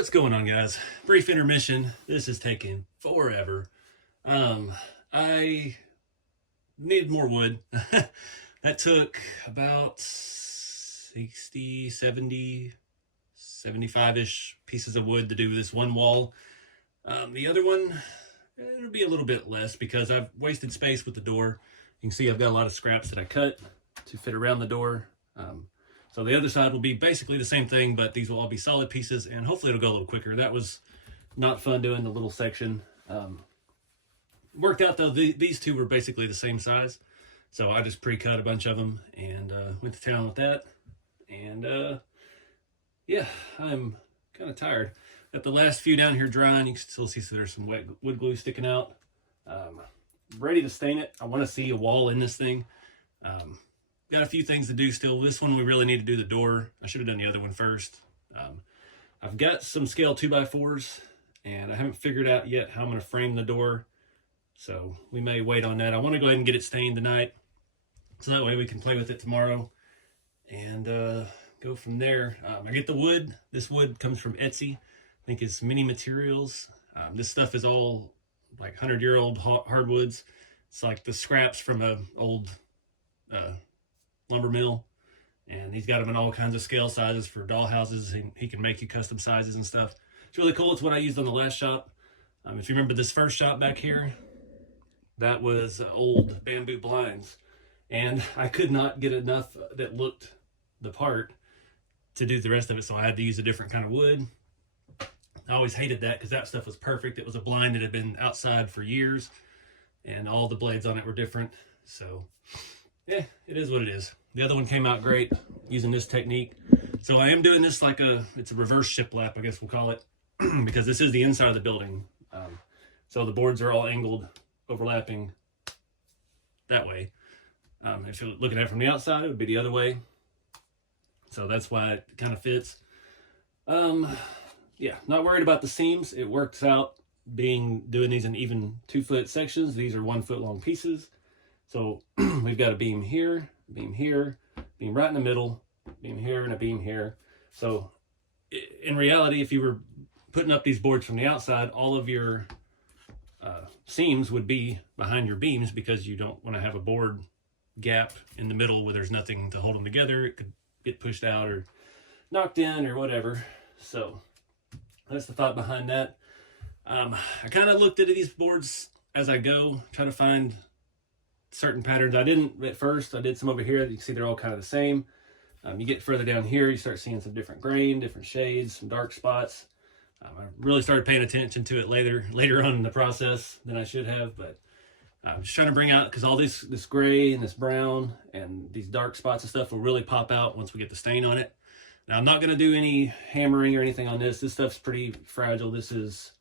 What's going on, guys? Brief intermission. This is taking forever. I needed more wood. That took about 60, 70, 75-ish pieces of wood to do this one wall. The other one, it'll be a little bit less because I've wasted space with the door. You can see I've got a lot of scraps that I cut to fit around the door. So the other side will be basically the same thing, but these will all be solid pieces, and hopefully it'll go a little quicker. That was not fun doing the little section. Worked out though, these two were basically the same size. So I just pre-cut a bunch of them and went to town with that. And yeah, I'm kind of tired. Got the last few down here drying. You can still see there's some wet wood glue sticking out. Ready to stain it. I want to see a wall in this thing. Got a few things to do still. This one we really need to do the door. I should have done the other one first. I've got some scale 2x4s and I haven't figured out yet how I'm going to frame the door So we may wait on that. I want to go ahead and get it stained tonight, so that way we can play with it tomorrow and go from there. I get the wood. This wood comes from Etsy. I think it's Mini Materials. This stuff is all like 100-year-old hardwoods. It's like the scraps from an old lumber mill. And he's got them in all kinds of scale sizes for doll houses. He can make you custom sizes and stuff. It's really cool. It's what I used on the last shop. If you remember this first shop back here, that was old bamboo blinds. And I could not get enough that looked the part to do the rest of it, so I had to use a different kind of wood. I always hated that because that stuff was perfect. It was a blind that had been outside for years, and all the blades on it were different. So, yeah, it is what it is. The other one came out great using this technique. So I am doing this like it's a reverse shiplap, I guess we'll call it, because this is the inside of the building. So the boards are all angled, overlapping that way. If you're looking at it from the outside, it would be the other way. So that's why it kind of fits. Yeah, not worried about the seams. It works out doing these in even 2-foot sections. These are 1-foot long pieces. So we've got a beam here, beam right in the middle, beam here, and a beam here. So in reality, if you were putting up these boards from the outside, all of your seams would be behind your beams, because you don't want to have a board gap in the middle where there's nothing to hold them together. It could get pushed out or knocked in or whatever. So that's the thought behind that. I kind of looked at these boards as I go, trying to find certain patterns. I didn't at first. I did some over here. You can see they're all kind of the same. You get further down here, you start seeing some different grain, different shades, some dark spots. I really started paying attention to it later on in the process than I should have, but I'm just trying to bring out, because all this gray and this brown and these dark spots and stuff will really pop out once we get the stain on it. Now, I'm not going to do any hammering or anything on this. This stuff's pretty fragile. This is,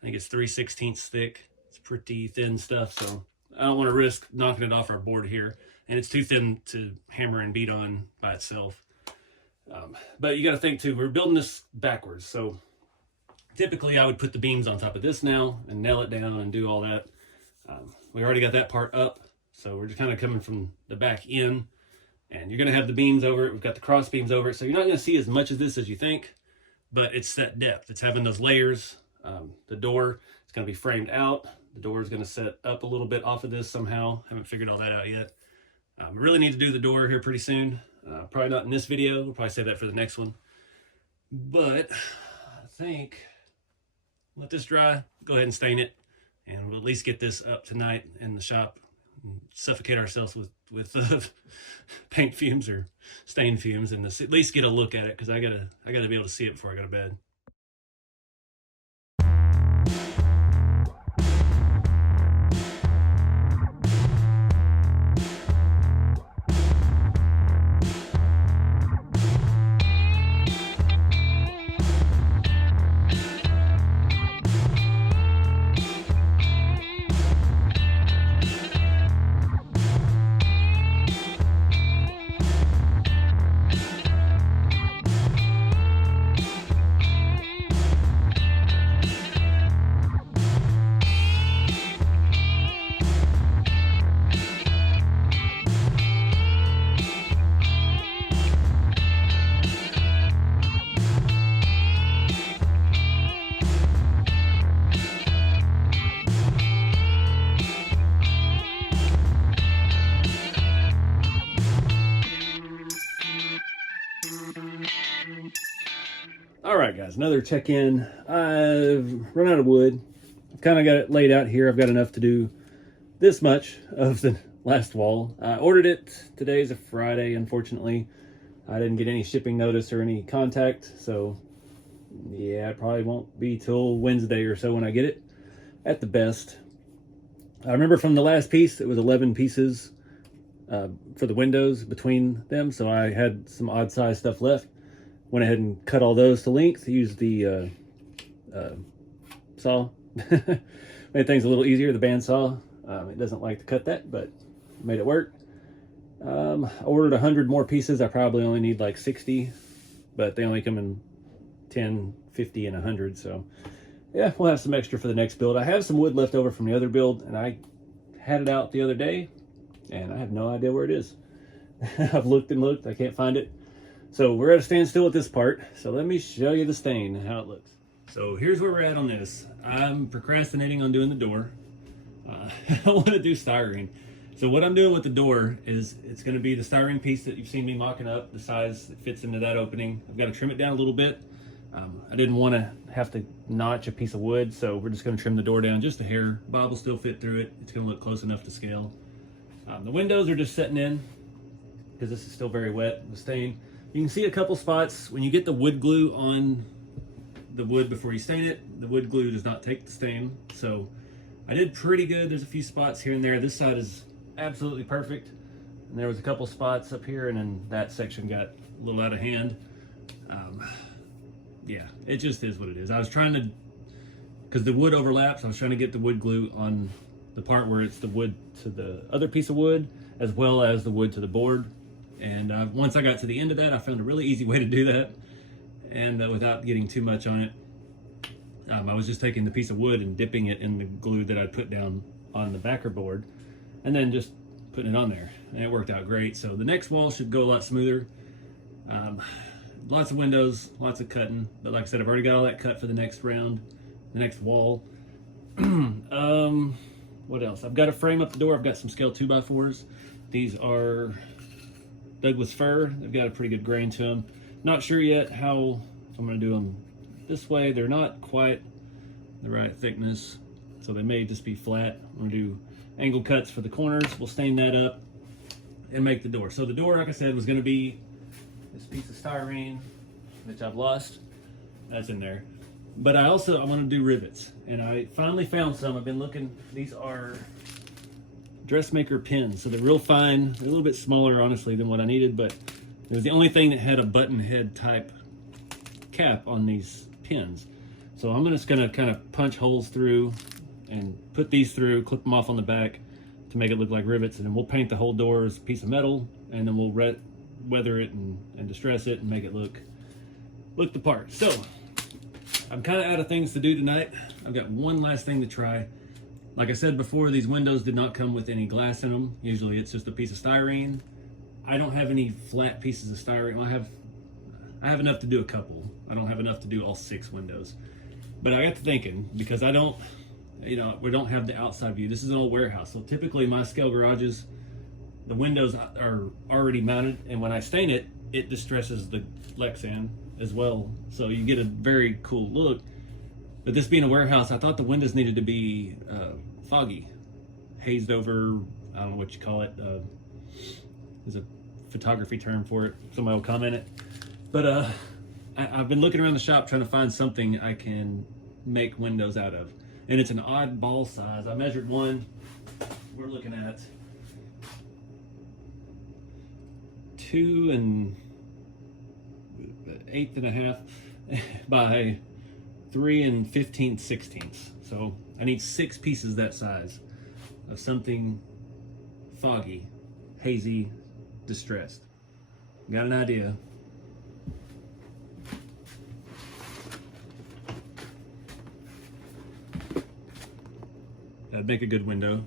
I think it's 3/16 thick. It's pretty thin stuff, so I don't want to risk knocking it off our board here. And it's too thin to hammer and beat on by itself. But you got to think too, we're building this backwards. So typically I would put the beams on top of this now and nail it down and do all that. We already got that part up, so we're just kind of coming from the back in, and you're going to have the beams over it. We've got the cross beams over it, so you're not going to see as much of this as you think, but it's that depth. It's having those layers. The door is going to be framed out. The door is going to set up a little bit off of this somehow. Haven't figured all that out yet. We really need to do the door here pretty soon. Probably not in this video. We'll probably save that for the next one. But I think let this dry, go ahead and stain it, and we'll at least get this up tonight in the shop and suffocate ourselves with paint fumes or stain fumes, and at least get a look at it, because I gotta be able to see it before I go to bed. All right, guys, another check-in. I've run out of wood. I've kind of got it laid out here. I've got enough to do this much of the last wall. I ordered it. Today is a Friday, unfortunately. I didn't get any shipping notice or any contact, so yeah, it probably won't be till Wednesday or so when I get it, at the best. I remember from the last piece, it was 11 pieces for the windows between them, so I had some odd size stuff left. Went ahead and cut all those to length, used the saw. Made things a little easier, the bandsaw. It doesn't like to cut that, but made it work. I ordered 100 more pieces. I probably only need like 60, but they only come in 10, 50, and 100, so yeah, we'll have some extra for the next build. I have some wood left over from the other build, and I had it out the other day, and I have no idea where it is. I've looked and looked, I can't find it. So we're at a standstill at this part. So let me show you the stain and how it looks. So here's where we're at on this. I'm procrastinating on doing the door. I want to do styrene. So what I'm doing with the door is it's going to be the styrene piece that you've seen me mocking up, the size that fits into that opening. I've got to trim it down a little bit. I didn't want to have to notch a piece of wood, so we're just going to trim the door down just a hair. Bob will still fit through it. It's going to look close enough to scale. The windows are just setting in because this is still very wet, the stain. You can see a couple spots when you get the wood glue on the wood before you stain it. The wood glue does not take the stain, so I did pretty good. There's a few spots here and there. This side is absolutely perfect, and there was a couple spots up here, and then that section got a little out of hand. Yeah, it just is what it is. I was trying to, because the wood overlaps, I was trying to get the wood glue on the part where it's the wood to the other piece of wood as well as the wood to the board. And once I got to the end of that, I found a really easy way to do that, and without getting too much on it. I was just taking the piece of wood and dipping it in the glue that I'd put down on the backer board, and then just putting it on there, and it worked out great. So the next wall should go a lot smoother. Lots of windows, lots of cutting, but like I said, I've already got all that cut for the next round, the next wall. What else? I've got to frame up the door. I've got some scale 2x4s. These are Douglas fir. They've got a pretty good grain to them. Not sure yet how, if I'm going to do them this way. They're not quite the right thickness, so they may just be flat. I'm going to do angle cuts for the corners. We'll stain that up and make the door. So the door, like I said, was going to be this piece of styrene, which I've lost. That's in there. But I want to do rivets, and I finally found some. I've been looking. These are dressmaker pins, so they're real fine. They're a little bit smaller, honestly, than what I needed, but it was the only thing that had a button head type cap on these pins. So I'm just gonna kind of punch holes through and put these through, clip them off on the back to make it look like rivets, and then we'll paint the whole door as a piece of metal, and then we'll weather it and distress it and make it look the part. So I'm kind of out of things to do tonight. I've got one last thing to try. Like I said before, these windows did not come with any glass in them. Usually it's just a piece of styrene. I don't have any flat pieces of styrene. Well, I have enough to do a couple. I don't have enough to do all 6 windows. But I got to thinking, because I don't, we don't have the outside view. This is an old warehouse. So typically my scale garages, the windows are already mounted, and when I stain it, it distresses the Lexan as well. So you get a very cool look. But this being a warehouse, I thought the windows needed to be foggy, hazed over. I don't know what you call it. There's a photography term for it. Somebody will comment it. But I've been looking around the shop trying to find something I can make windows out of. And it's an odd ball size. I measured one. We're looking at 2 8.5 by 3 15/16. So I need 6 pieces that size of something foggy, hazy, distressed. Got an idea. That'd make a good window.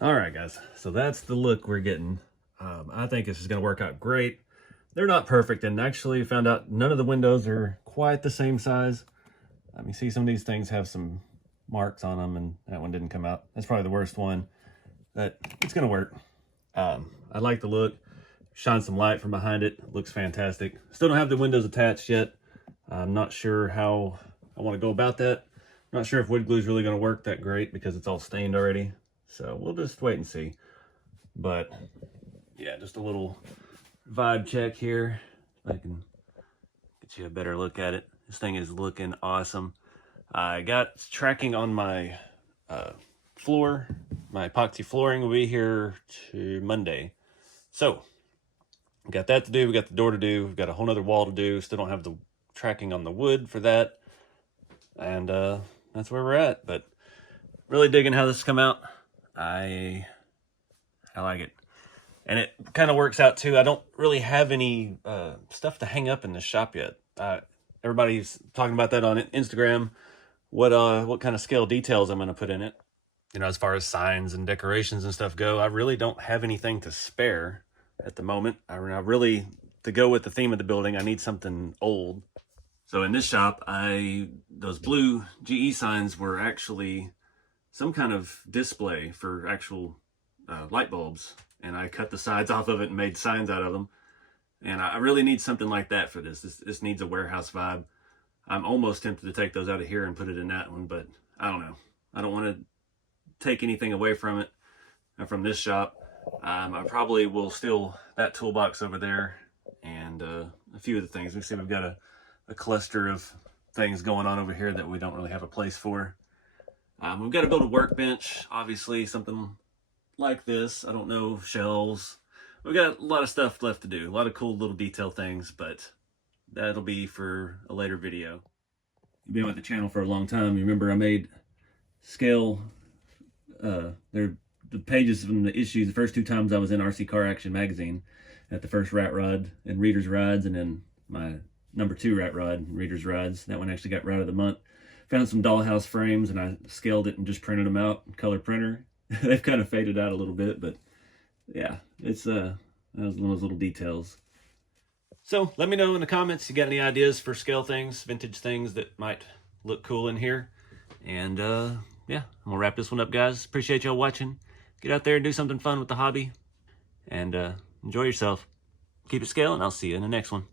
All right, guys, so that's the look we're getting. I think this is going to work out great. They're not perfect, and actually found out none of the windows are quite the same size. You see some of these things have some marks on them, and that one didn't come out. That's probably the worst one, but it's going to work. I like the look. Shine some light from behind it. Looks fantastic. Still don't have the windows attached yet. I'm not sure how I want to go about that. I'm not sure if wood glue is really going to work that great because it's all stained already. So we'll just wait and see. But yeah, just a little vibe check here. If I can get you a better look at it. This thing is looking awesome. I got tracking on my floor. My epoxy flooring will be here to Monday. So we got that to do. We got the door to do. We've got a whole nother wall to do. Still don't have the tracking on the wood for that. And that's where we're at. But really digging how this has come out. I like it. And it kind of works out too. I don't really have any stuff to hang up in this shop yet. Everybody's talking about that on Instagram. What kind of scale details I'm going to put in it. You know, as far as signs and decorations and stuff go, I really don't have anything to spare at the moment. I really, to go with the theme of the building, I need something old. So in this shop, those blue GE signs were actually some kind of display for actual light bulbs. And I cut the sides off of it and made signs out of them. And I really need something like that for this. This needs a warehouse vibe. I'm almost tempted to take those out of here and put it in that one, but I don't know. I don't want to take anything away from it, from this shop. I probably will steal that toolbox over there and a few of the things. We see we've got a cluster of things going on over here that we don't really have a place for. We've got to build a workbench, obviously, something like this. I don't know, shelves. We've got a lot of stuff left to do, a lot of cool little detail things, but that'll be for a later video. You've been with the channel for a long time. You remember I made scale, they're the pages from the issues, the first two times I was in RC Car Action magazine at the first Rat Rod and Reader's Rides, and then my number 2 Rat Rod and Reader's Rides. That one actually got Ride of the Month. Found some dollhouse frames and I scaled it and just printed them out in color printer. They've kind of faded out a little bit, but yeah, it's that was one of those little details. So let me know in the comments if you got any ideas for scale things, vintage things that might look cool in here. And yeah, I'm gonna wrap this one up, guys. Appreciate y'all watching. Get out there and do something fun with the hobby, and enjoy yourself. Keep it scaling. I'll see you in the next one.